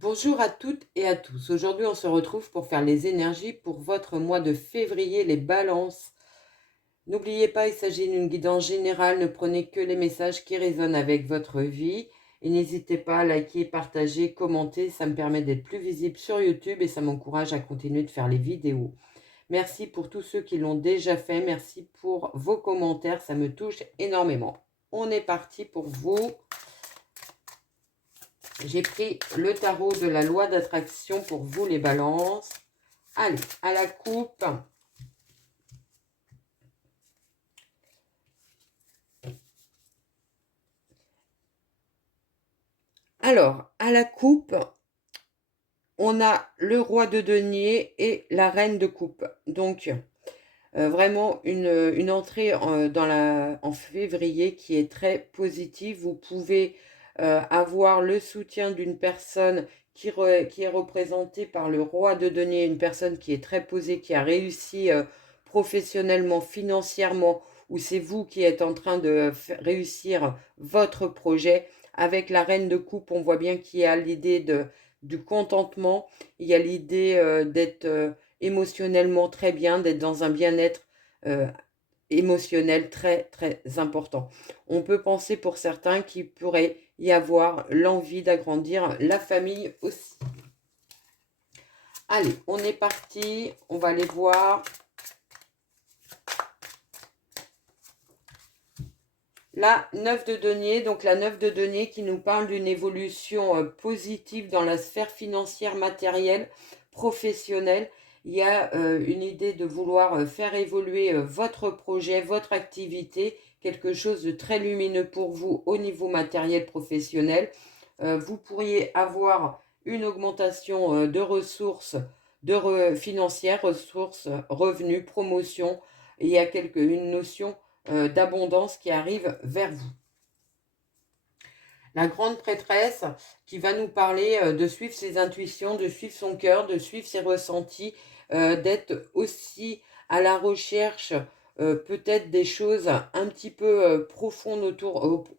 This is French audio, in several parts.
Bonjour à toutes et à tous. Aujourd'hui, on se retrouve pour faire les énergies pour votre mois de février, les balances. N'oubliez pas, il s'agit d'une guidance générale. Ne prenez que les messages qui résonnent avec votre vie. Et n'hésitez pas à liker, partager, commenter. Ça me permet d'être plus visible sur YouTube et ça m'encourage à continuer de faire les vidéos. Merci pour tous ceux qui l'ont déjà fait. Merci pour vos commentaires. Ça me touche énormément. On est parti pour vous. J'ai pris le tarot de la loi d'attraction pour vous les balances. Allez, à la coupe. Alors, à la coupe, on a le roi de denier et la reine de coupe. Donc, vraiment une entrée en février qui est très positive. Vous pouvez avoir le soutien d'une personne qui est représentée par le roi de denier, une personne qui est très posée, qui a réussi professionnellement, financièrement, ou c'est vous qui êtes en train de réussir votre projet. Avec la reine de coupe, on voit bien qu'il y a l'idée du contentement, il y a l'idée d'être émotionnellement très bien, d'être dans un bien-être euh, émotionnel très très important. On peut penser pour certains qu'il pourrait y avoir l'envie d'agrandir la famille aussi. Allez, on est parti, on va aller voir. La 9 de denier, donc la 9 de denier qui nous parle d'une évolution positive dans la sphère financière, matérielle, professionnelle. Il y a une idée de vouloir faire évoluer votre projet, votre activité, quelque chose de très lumineux pour vous au niveau matériel professionnel. Vous pourriez avoir une augmentation de ressources financières, ressources, revenus, promotion. Il y a une notion d'abondance qui arrive vers vous. La grande prêtresse qui va nous parler de suivre ses intuitions, de suivre son cœur, de suivre ses ressentis, d'être aussi à la recherche peut-être des choses un petit peu profondes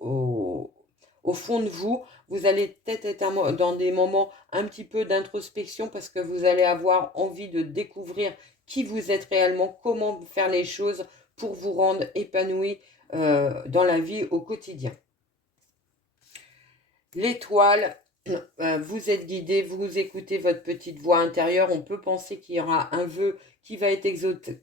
au fond de vous. Vous allez peut-être être dans des moments un petit peu d'introspection parce que vous allez avoir envie de découvrir qui vous êtes réellement, comment faire les choses pour vous rendre épanoui dans la vie au quotidien. L'étoile, vous êtes guidé, vous écoutez votre petite voix intérieure. On peut penser qu'il y aura un vœu qui va être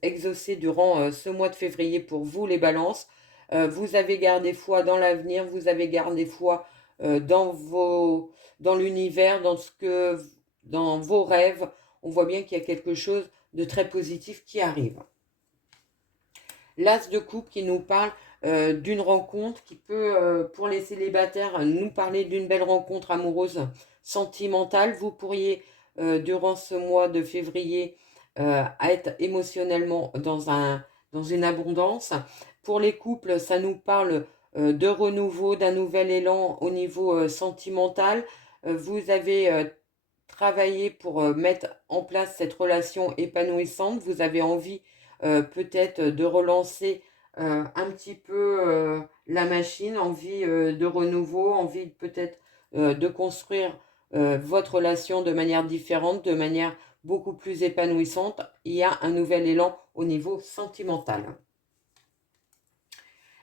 exaucé durant ce mois de février pour vous, les balances. Vous avez gardé foi dans l'avenir, vous avez gardé foi dans l'univers, dans vos rêves. On voit bien qu'il y a quelque chose de très positif qui arrive. L'as de coupe qui nous parle d'une rencontre qui peut, pour les célibataires, nous parler d'une belle rencontre amoureuse sentimentale. Vous pourriez, durant ce mois de février, être émotionnellement dans une abondance. Pour les couples, ça nous parle de renouveau, d'un nouvel élan au niveau sentimental. Vous avez travaillé pour mettre en place cette relation épanouissante. Vous avez envie peut-être de relancer un petit peu la machine, envie de renouveau, envie peut-être de construire votre relation de manière différente, de manière beaucoup plus épanouissante. Il y a un nouvel élan au niveau sentimental.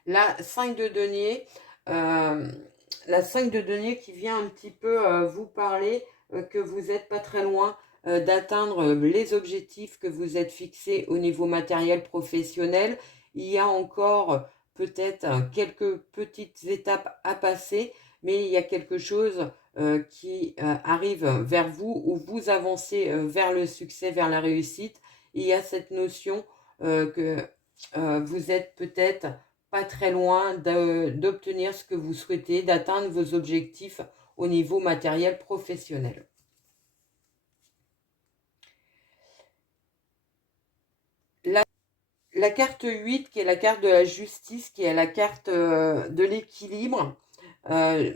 La 5 de denier, euh, la 5 de denier qui vient un petit peu vous parler que vous n'êtes pas très loin d'atteindre les objectifs que vous êtes fixés au niveau matériel professionnel. Il y a encore peut-être quelques petites étapes à passer, mais il y a quelque chose qui arrive vers vous, où vous avancez vers le succès, vers la réussite. Il y a cette notion que vous êtes peut-être pas très loin d'obtenir ce que vous souhaitez, d'atteindre vos objectifs au niveau matériel professionnel. La carte 8, qui est la carte de la justice, qui est la carte de l'équilibre, euh,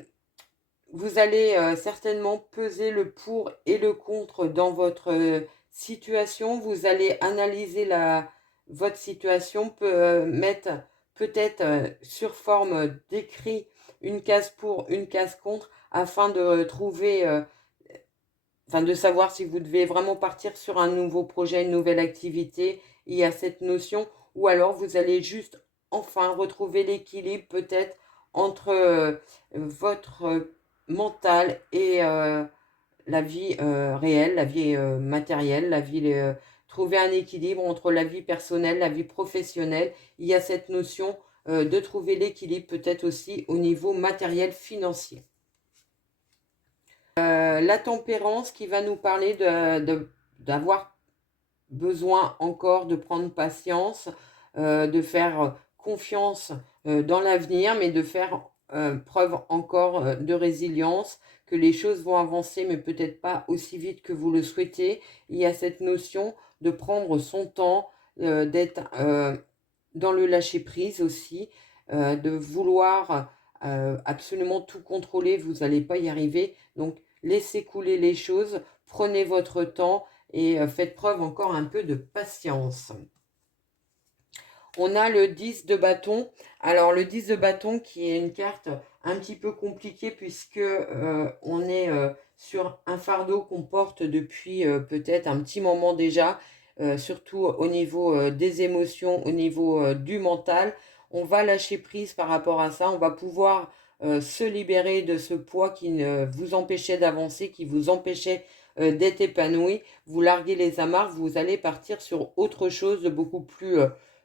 vous allez certainement peser le pour et le contre dans votre situation. Vous allez analyser votre situation, mettre peut-être sur forme d'écrit une case pour, une case contre, afin de trouver enfin de savoir si vous devez vraiment partir sur un nouveau projet, une nouvelle activité. Il y a cette notion, ou alors vous allez juste enfin retrouver l'équilibre peut-être entre votre mental et la vie réelle, la vie matérielle, la vie, trouver un équilibre entre la vie personnelle, la vie professionnelle. Il y a cette notion de trouver l'équilibre peut-être aussi au niveau matériel financier. La tempérance qui va nous parler d'avoir besoin encore de prendre patience, de faire confiance dans l'avenir, mais de faire preuve encore de résilience, que les choses vont avancer, mais peut-être pas aussi vite que vous le souhaitez. Il y a cette notion de prendre son temps, d'être dans le lâcher-prise aussi, de vouloir absolument tout contrôler, vous n'allez pas y arriver. Donc, laissez couler les choses, prenez votre temps et faites preuve encore un peu de patience. On a le 10 de bâton. Alors, le 10 de bâton qui est une carte un petit peu compliquée puisque on est sur un fardeau qu'on porte depuis peut-être un petit moment déjà, surtout au niveau des émotions, au niveau du mental. On va lâcher prise par rapport à ça. On va pouvoir se libérer de ce poids qui ne vous empêchait d'avancer, qui vous empêchait d'être épanoui. Vous larguez les amarres, vous allez partir sur autre chose de beaucoup plus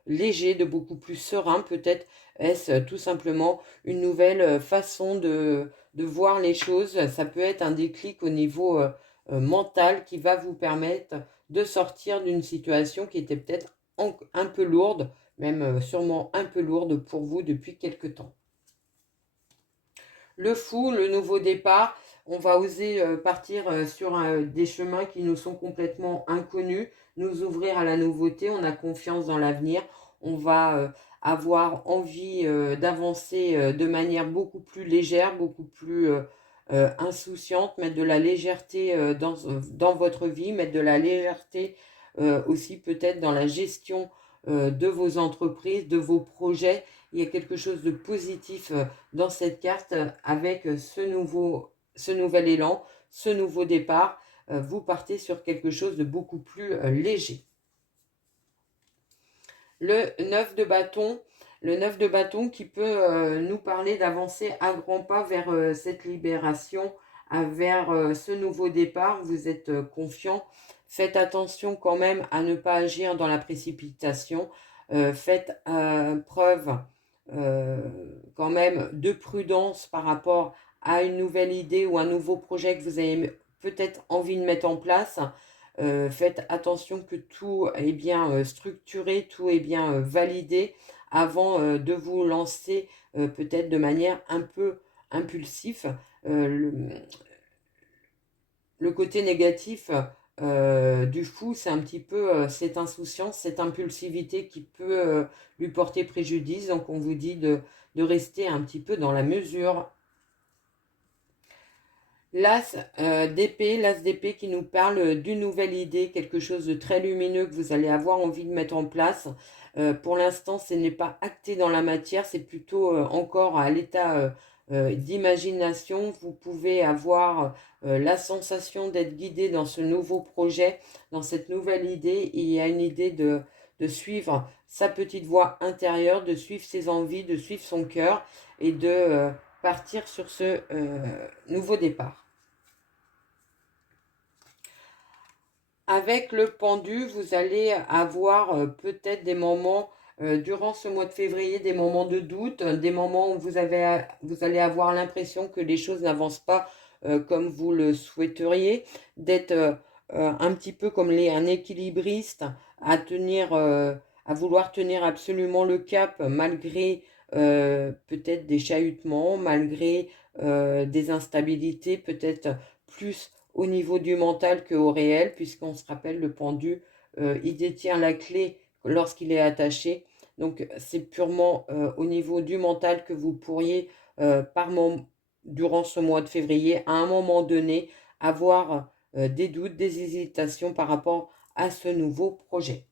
léger, de beaucoup plus serein. Peut-être est-ce tout simplement une nouvelle façon de voir les choses. Ça peut être un déclic au niveau mental qui va vous permettre de sortir d'une situation qui était peut-être un peu lourde, même sûrement un peu lourde pour vous depuis quelque temps. Le fou, le nouveau départ, on va oser partir sur des chemins qui nous sont complètement inconnus, nous ouvrir à la nouveauté, on a confiance dans l'avenir, on va avoir envie d'avancer de manière beaucoup plus légère, beaucoup plus insouciante, mettre de la légèreté dans votre vie, mettre de la légèreté aussi peut-être dans la gestion de vos entreprises, de vos projets. Il y a quelque chose de positif dans cette carte avec ce nouvel élan, ce nouveau départ. Vous partez sur quelque chose de beaucoup plus léger. Le 9 de bâton, le 9 de bâton qui peut nous parler d'avancer à grands pas vers cette libération, vers ce nouveau départ. Vous êtes confiant. Faites attention quand même à ne pas agir dans la précipitation. Faites preuve quand même de prudence par rapport à une nouvelle idée ou un nouveau projet que vous avez peut-être envie de mettre en place. Faites attention que tout est bien structuré, tout est bien validé avant de vous lancer peut-être de manière un peu impulsif. Le côté négatif du fou, c'est un petit peu cette insouciance, cette impulsivité qui peut lui porter préjudice. Donc on vous dit de rester un petit peu dans la mesure. L'as d'épée qui nous parle d'une nouvelle idée, quelque chose de très lumineux que vous allez avoir envie de mettre en place. Pour l'instant, ce n'est pas acté dans la matière, c'est plutôt encore à l'état d'imagination. Vous pouvez avoir la sensation d'être guidé dans ce nouveau projet, dans cette nouvelle idée. Il y a une idée de suivre sa petite voix intérieure, de suivre ses envies, de suivre son cœur et de partir sur ce nouveau départ. Avec le pendu, vous allez avoir peut-être des moments durant ce mois de février, des moments de doute, des moments où vous allez avoir l'impression que les choses n'avancent pas comme vous le souhaiteriez, d'être un petit peu comme un équilibriste à à vouloir tenir absolument le cap malgré peut-être des chahutements, malgré des instabilités, peut-être plus au niveau du mental qu'au réel, puisqu'on se rappelle, le pendu, il détient la clé lorsqu'il est attaché. Donc, c'est purement au niveau du mental que vous pourriez, durant ce mois de février, à un moment donné, avoir des doutes, des hésitations par rapport à ce nouveau projet.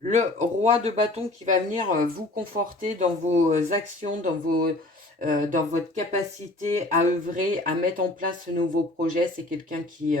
Le roi de bâton qui va venir vous conforter dans vos actions, dans dans votre capacité à œuvrer, à mettre en place ce nouveau projet. C'est quelqu'un qui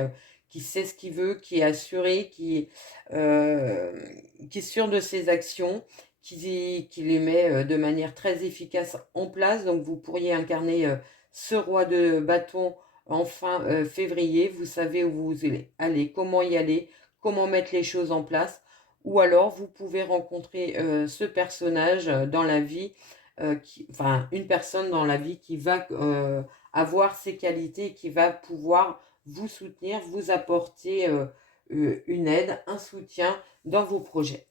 sait ce qu'il veut, qui est assuré, qui est sûr de ses actions, qui les met de manière très efficace en place. Donc vous pourriez incarner ce roi de bâton en fin février. Vous savez où vous allez aller, comment y aller, comment mettre les choses en place. Ou alors vous pouvez rencontrer ce personnage dans la vie, enfin une personne dans la vie qui va avoir ces qualités, qui va pouvoir vous soutenir, vous apporter une aide, un soutien dans vos projets.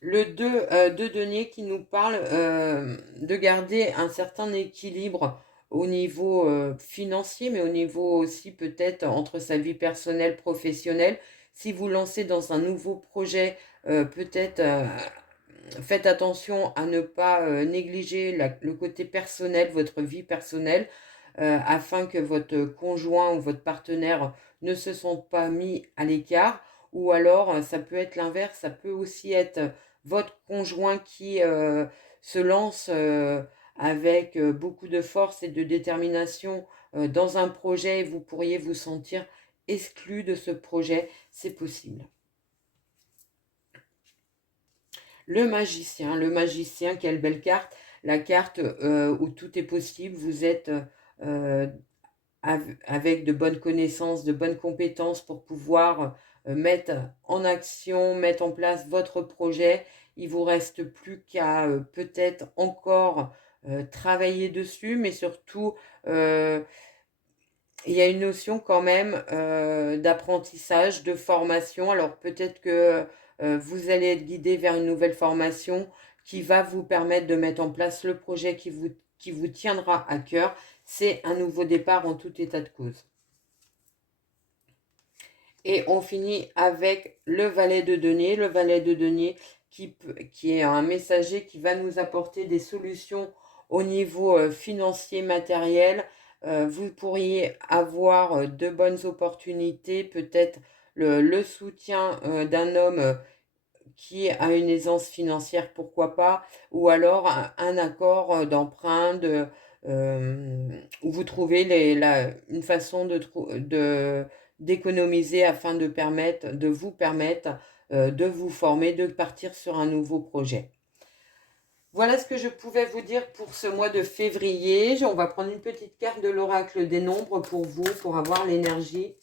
Le 2 de denier qui nous parle de garder un certain équilibre au niveau financier, mais au niveau aussi peut-être entre sa vie personnelle, professionnelle. Si vous lancez dans un nouveau projet, peut-être faites attention à ne pas négliger le côté personnel, votre vie personnelle, afin que votre conjoint ou votre partenaire ne se sente pas mis à l'écart. Ou alors, ça peut être l'inverse, ça peut aussi être votre conjoint qui se lance avec beaucoup de force et de détermination dans un projet et vous pourriez vous sentir exclu de ce projet. C'est possible. Le magicien, quelle belle carte. La carte où tout est possible. Vous êtes avec de bonnes connaissances, de bonnes compétences pour pouvoir mettre en action, mettre en place votre projet. Il vous reste plus qu'à peut-être encore travailler dessus, mais surtout il y a une notion quand même d'apprentissage, de formation. Alors peut-être que vous allez être guidé vers une nouvelle formation qui va vous permettre de mettre en place le projet qui vous tiendra à cœur. C'est un nouveau départ en tout état de cause. Et on finit avec le valet de denier. Le valet de denier qui est un messager qui va nous apporter des solutions au niveau financier, matériel. Vous pourriez avoir de bonnes opportunités, peut-être le soutien d'un homme qui a une aisance financière, pourquoi pas, ou alors un accord d'emprunt où vous trouvez une façon d'économiser afin de vous permettre de vous former, de partir sur un nouveau projet. Voilà ce que je pouvais vous dire pour ce mois de février. On va prendre une petite carte de l'oracle des nombres pour vous, pour avoir l'énergie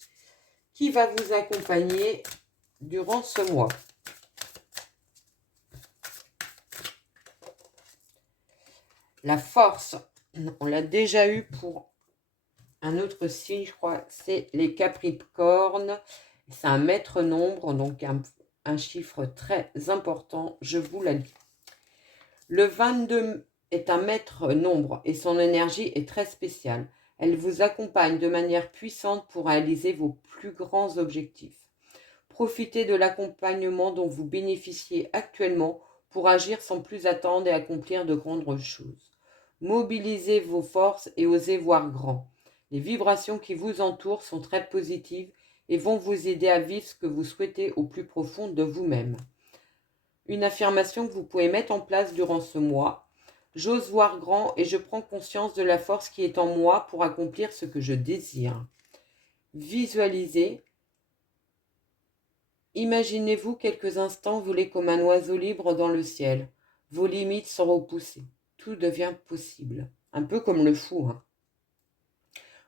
qui va vous accompagner durant ce mois. La force, on l'a déjà eu pour un autre signe, je crois, c'est les Capricornes. C'est un maître nombre, donc un chiffre très important, je vous l'ai dit. Le 22 est un maître nombre et son énergie est très spéciale. Elle vous accompagne de manière puissante pour réaliser vos plus grands objectifs. Profitez de l'accompagnement dont vous bénéficiez actuellement pour agir sans plus attendre et accomplir de grandes choses. Mobilisez vos forces et osez voir grand. Les vibrations qui vous entourent sont très positives et vont vous aider à vivre ce que vous souhaitez au plus profond de vous-même. Une affirmation que vous pouvez mettre en place durant ce mois. J'ose voir grand et je prends conscience de la force qui est en moi pour accomplir ce que je désire. Visualisez. Imaginez-vous quelques instants voler comme un oiseau libre dans le ciel. Vos limites sont repoussées. Tout devient possible. Un peu comme le fou, hein.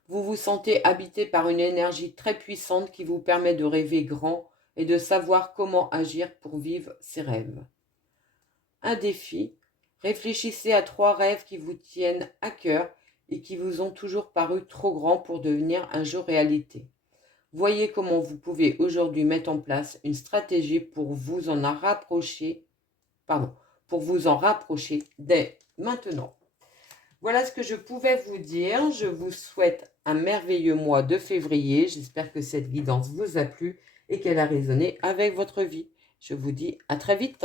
Vous vous sentez habité par une énergie très puissante qui vous permet de rêver grand et de savoir comment agir pour vivre ses rêves. Un défi. Réfléchissez à 3 rêves qui vous tiennent à cœur et qui vous ont toujours paru trop grands pour devenir un jour réalité. Voyez comment vous pouvez aujourd'hui mettre en place une stratégie pour vous en rapprocher dès maintenant. Voilà ce que je pouvais vous dire. Je vous souhaite un merveilleux mois de février. J'espère que cette guidance vous a plu et qu'elle a résonné avec votre vie. Je vous dis à très vite.